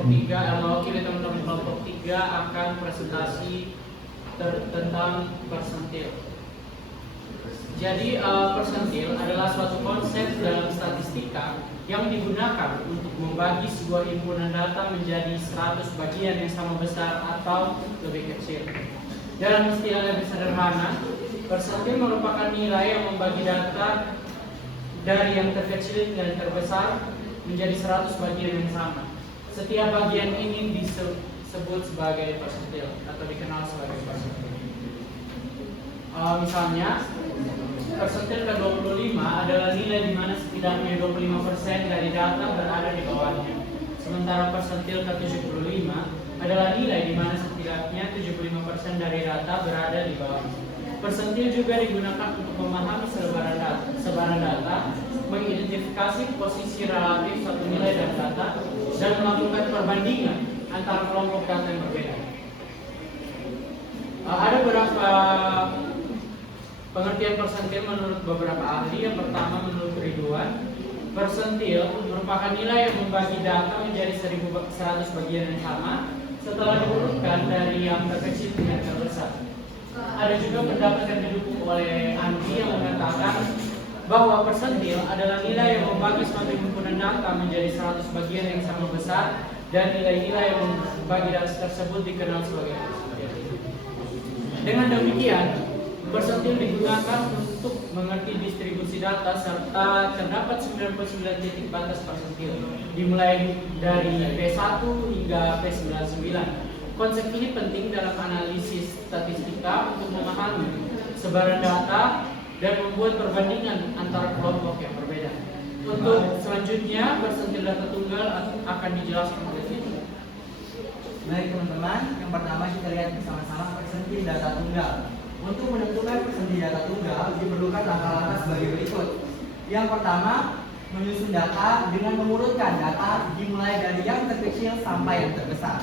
kelompok 3, oke teman-teman, kelompok 3 akan presentasi tentang persentil. Jadi persentil adalah suatu konsep dalam statistika yang digunakan untuk membagi sebuah himpunan data menjadi 100 bagian yang sama besar atau lebih kecil. Dalam istilah lebih sederhana, persentil merupakan nilai yang membagi data dari yang terkecil dan terbesar menjadi 100 bagian yang sama. Setiap bagian ini disebut sebagai persentil atau dikenal sebagai persentil. Misalnya, persentil ke-25 adalah nilai di mana setidaknya 25% dari data berada di bawahnya. Sementara persentil ke-75 adalah nilai di mana setidaknya 75% dari data berada di bawahnya. Persentil juga digunakan untuk memahami sebaran data, mengidentifikasi posisi relatif satu nilai dan data, dan melakukan perbandingan antara kelompok data yang berbeda. Ada beberapa pengertian persentil menurut beberapa ahli. Yang pertama menurut Ridwan, persentil merupakan nilai yang membagi data menjadi 100 bagian yang sama setelah diurutkan dari yang terkecil hingga terbesar. Ada juga pendapat yang didukung oleh Andi yang mengatakan bahwa persentil adalah nilai yang membagi suatu himpunan data menjadi 100 bagian yang sama besar, dan nilai-nilai yang membagi data tersebut dikenal sebagai persentil. Dengan demikian, persentil digunakan untuk mengerti distribusi data serta terdapat 99 titik batas persentil, dimulai dari P1 hingga P99. Konsep ini penting dalam analisis statistika untuk memahami sebaran data dan membuat perbandingan antara kelompok yang berbeda. Untuk selanjutnya, persentil data tunggal akan dijelaskan oleh Vito. Baik teman-teman, yang pertama kita lihat bersama-sama persentil data tunggal. Untuk menentukan persentil data tunggal diperlukan langkah-langkah sebagai berikut. Yang pertama, menyusun data dengan mengurutkan data dimulai dari yang terkecil sampai yang terbesar.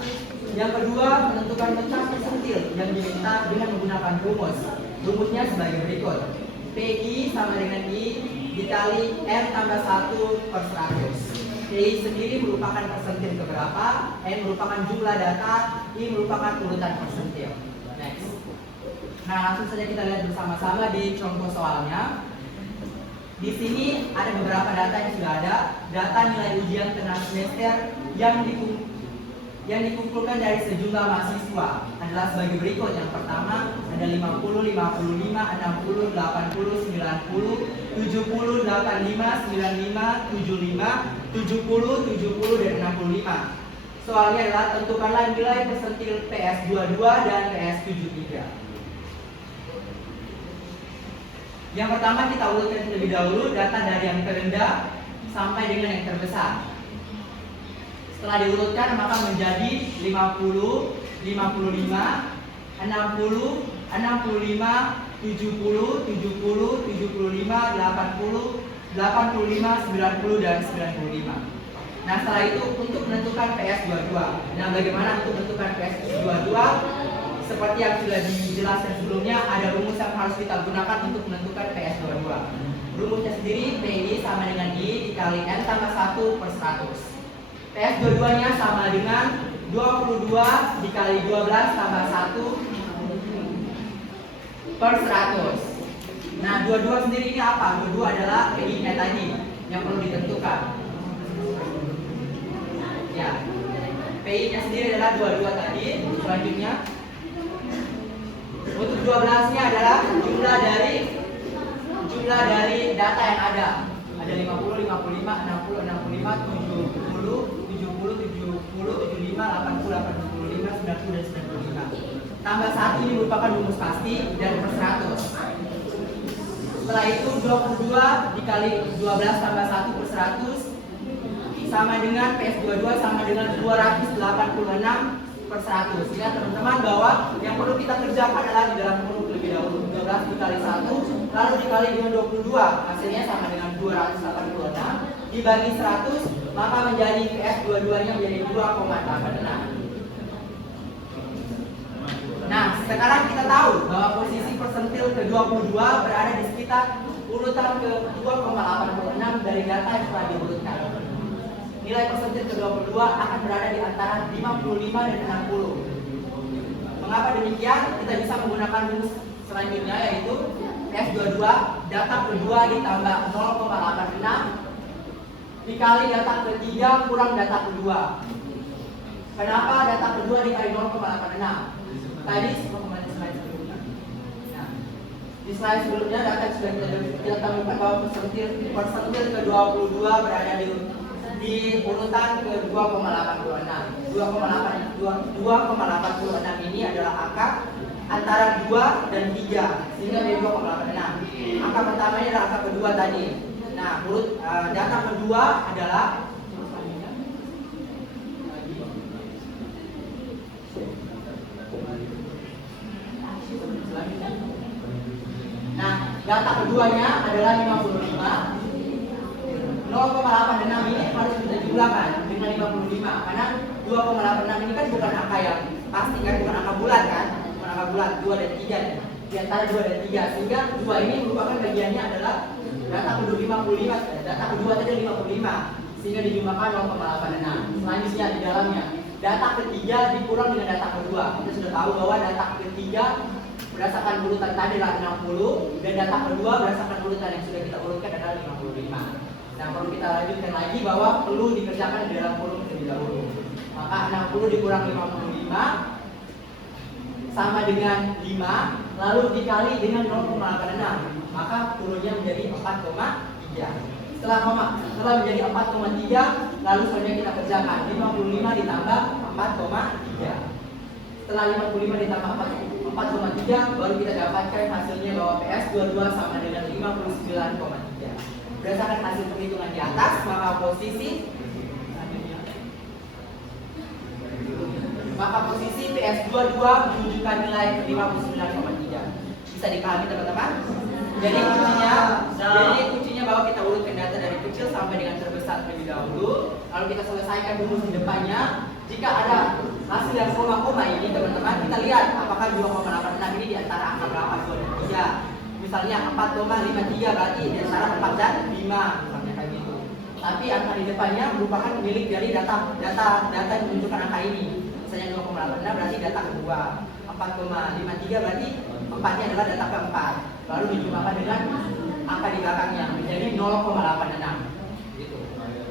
Yang kedua, menentukan letak persentil yang diminta dengan menggunakan rumus. Rumusnya sebagai berikut. PI sama dengan I dikali N tambah 1 per 100. PI sendiri merupakan persentil keberapa, N merupakan jumlah data, I merupakan urutan persentil. Next. Nah, langsung saja kita lihat bersama-sama di contoh soalnya. Di sini ada beberapa data yang sudah ada. Data nilai ujian tengah semester yang dikumpulkan dari sejumlah mahasiswa adalah sebagai berikut. Yang pertama ada 50, 55, 60, 80, 90, 70, 85, 95, 75, 70, 70, dan 65. Soalnya adalah tentukanlah nilai persentil PS22 dan PS73. Yang pertama kita urutkan terlebih dahulu data dari yang terendah sampai dengan yang terbesar. Setelah diurutkan maka menjadi 50, 55, 60, 65, 70, 70, 75, 80, 85, 90, dan 95. Nah, setelah itu untuk menentukan PS22. Nah, bagaimana untuk menentukan PS22? Seperti yang sudah dijelaskan sebelumnya, ada rumus yang harus kita gunakan untuk menentukan PS22. Rumusnya sendiri PI sama dengan I dikali N tambah 1 per 100. PS22-nya sama dengan 22 dikali 12 tambah 1 per 100. Nah, 22 sendiri ini apa? 22 adalah PI-nya tadi yang perlu ditentukan. Ya, PI-nya sendiri adalah 22 tadi. Selanjutnya, untuk 12-nya adalah jumlah dari data yang ada. Ada 50, 55, 60, 65, 70, 70, 75, 80, 85, 90, dan 95. Tambah 1 ini merupakan rumus pasti dan per 100. Setelah itu 22 dikali 12 tambah 1 per 100 sama dengan PS22 sama dengan 286 per 100. Ingat teman-teman bahwa yang perlu kita kerjakan adalah di dalam huruf lebih dahulu 12 dikali 1 lalu dikali dengan 22, hasilnya sama dengan 286 dibagi 100 maka menjadi PS22 nya menjadi 2,86. Nah, sekarang kita tahu bahwa posisi persentil ke-22 berada di sekitar urutan ke 2,86 dari data yang telah diurutkan. nilai persentil ke-22 akan berada di antara 55 dan 60. Mengapa demikian? Kita bisa menggunakan rumus selanjutnya, yaitu PS22 data kedua ditambah 0,86 dikali data ketiga kurang data kedua. Kenapa data kedua dikali 0,86? Tadi slide sebelumnya. Nah, di slide sebelumnya data sudah kita temukan bahwa persentil ke-22 berada di urutan ke-2,86. 2,86 ini adalah angka antara 2 dan 3, sehingga dia 2,86. Angka pertamanya adalah angka kedua tadi. Nah, data kedua adalah data keduanya adalah 55. 0,86 ini harus kita jumlahkan dengan 55 karena 2,86 ini kan bukan angka yang pasti kan, bukan angka bulat kan, bukan angka bulat 2 dan 3 di antara 2 dan 3, sehingga 2 ini merupakan bagiannya adalah data kedua 55, data kedua tadi 55, sehingga dijumlahkan 0,86. Selanjutnya di dalamnya data ketiga dikurang dengan data kedua. Kita sudah tahu bahwa data ketiga berdasarkan urutan tadi adalah 60 dan data kedua berdasarkan urutan yang sudah kita urutkan adalah 55. Nah, perlu kita lanjutkan lagi bahwa perlu dikerjakan di dalam kurung terlebih dahulu. Maka 60 dikurang 55 sama dengan 5, lalu dikali dengan 0,86, maka turunnya menjadi 4,3. Setelah menjadi 4,3, lalu selanjutnya kita kerjakan 55 ditambah 4,3. Setelah 55 ditambah 4,3, baru kita dapatkan hasilnya bahwa PS22 sama dengan 59,3. Berdasarkan hasil perhitungan di atas, maka posisi PS22 menunjukkan nilai 59,3. Bisa dipahami teman-teman? Jadi kuncinya bahwa kita urutkan data dari kecil sampai dengan terbesar terlebih dahulu, lalu kita selesaikan rumus di depannya. Jika ada hasil yang koma-koma ini teman-teman, kita lihat apakah 2,86 ini di antara angka berapa, 2 dan 3. Misalnya 4,53 berarti di antara 4 dan 5, misalnya kayak gitu. Tapi angka di depannya merupakan milik dari data yang menunjukkan angka ini. Misalnya 2,86 berarti data kedua, 4,53 berarti 4-nya adalah data keempat. Lalu dijumlahkan dengan angka di belakangnya menjadi 0,86. Gitu.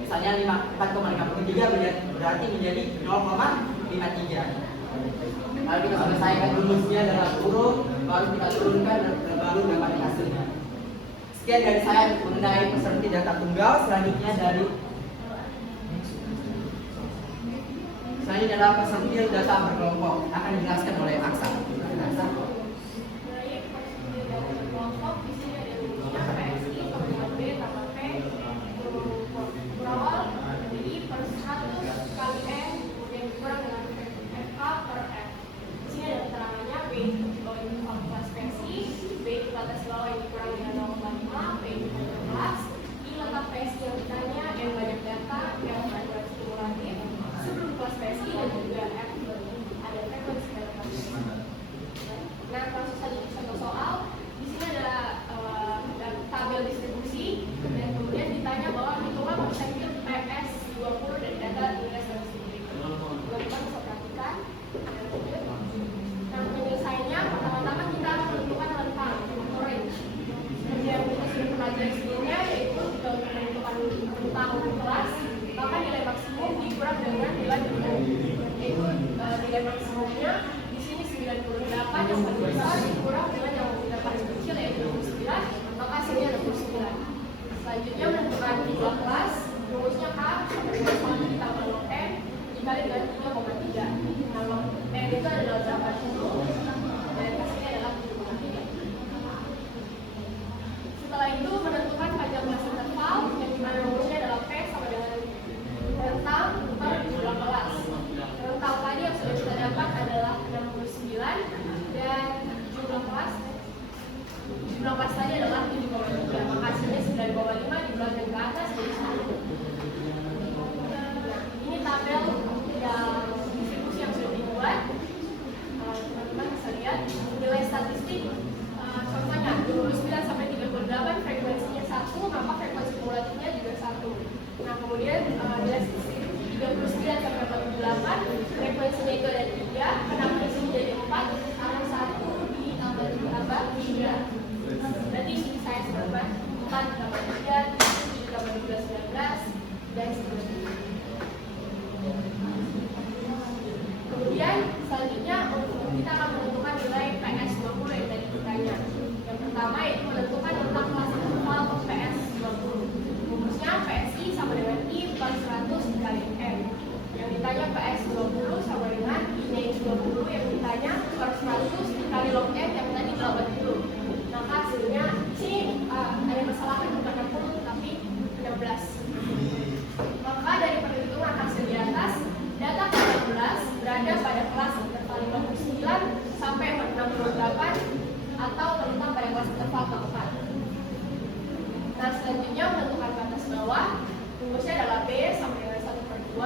Misalnya 4,53 berarti menjadi 0,53. Lalu kita selesaikan rumusnya dalam kurung, baru kita turunkan dan baru dapat hasilnya. Sekian dari saya mengenai persentil data tunggal. Selanjutnya adalah persentil data berkelompok, akan dijelaskan oleh Aksa. Selanjutnya menentukan jumlah kelas, rumusnya K sama dengan 1 ditambah log N dikali dengan 3,3. Nah, log N itu adalah 80 dan hasilnya adalah 7,3. Setelah itu menentukan panjang kelas interval yang dimana rumusnya adalah P sama dengan rentang per jumlah kelas. Rentang tadi yang sudah kita dapat adalah 69 dan jumlah kelas tadi adalah 7,3, maka hasilnya 9,5 dibagi ke atas jadi 1. Ini tabel yang distribusi yang sudah dibuat. Teman-teman 68, frekuensinya itu ada 3, kenapa di sini jadi 4? Karena 1 ditambah 3. Berarti saya sebutkan 4 ditambah 3, 7 ditambah 12, 19, dan seterusnya. Kemudian selanjutnya kita akan menentukan nilai PS20 yang tadi ditanya. Yang pertama itu menentukan tentang kelas interval untuk PS20. Rumusnya PSI sama dengan I per 100 dikali M. Yang ditanya PS20 sama dengan I-nya 20 yang ditanya per 100 dikali log M yang tadi 80. Maka hasilnya sini ada kesalahan bukan 60 tapi 16. Maka dari perhitungan hasil di atas, data ke-16 berada pada kelas interval 59 sampai 68 atau terletak pada kelas interval keempat. Nah, selanjutnya menentukan batas bawah, rumusnya adalah B sama dengan 1/2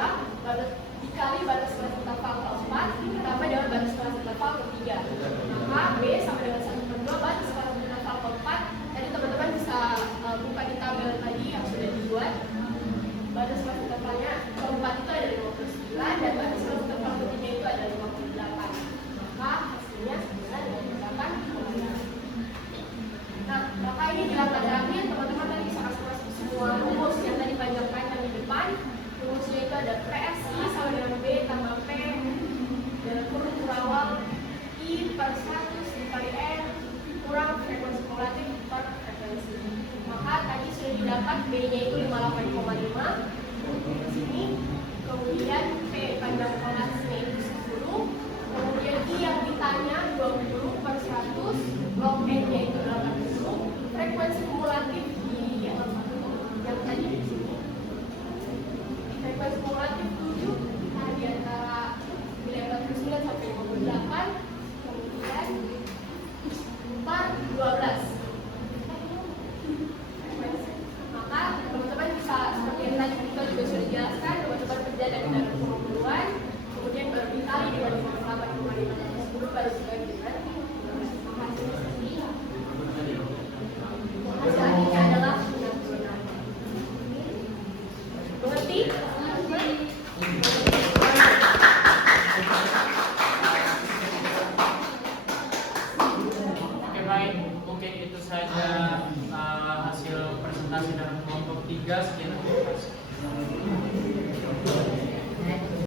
dikali batas kelas interval keempat ditambah dengan batas kelas interval ketiga. Maka B sama dengan 1/2 batas kelas interval keempat. Tadi teman-teman bisa buka di tabel tadi yang sudah dibuat. Batas kelas intervalnya keempat itu ada 59 dan batas kelas interval ketiga itu ada 58. Maka hasilnya sebenarnya dengan 58. Nah, maka ini di langkah terakhir teman-teman tadi bisa kasih semua rumus yang tadi panjang-panjang di depan. Rumusnya itu ada PSI sama dengan B tambah P dalam kurung berawal I per 100 dikali N kurang frekuensi kumulatif per frekuensi. Maka tadi sudah didapat B-nya itu 58,5 di sini. Kemudian P panjang kelasnya itu 10. Kemudian I yang ditanya 20 per 100, log N-nya itu 80. Frekuensi kumulatif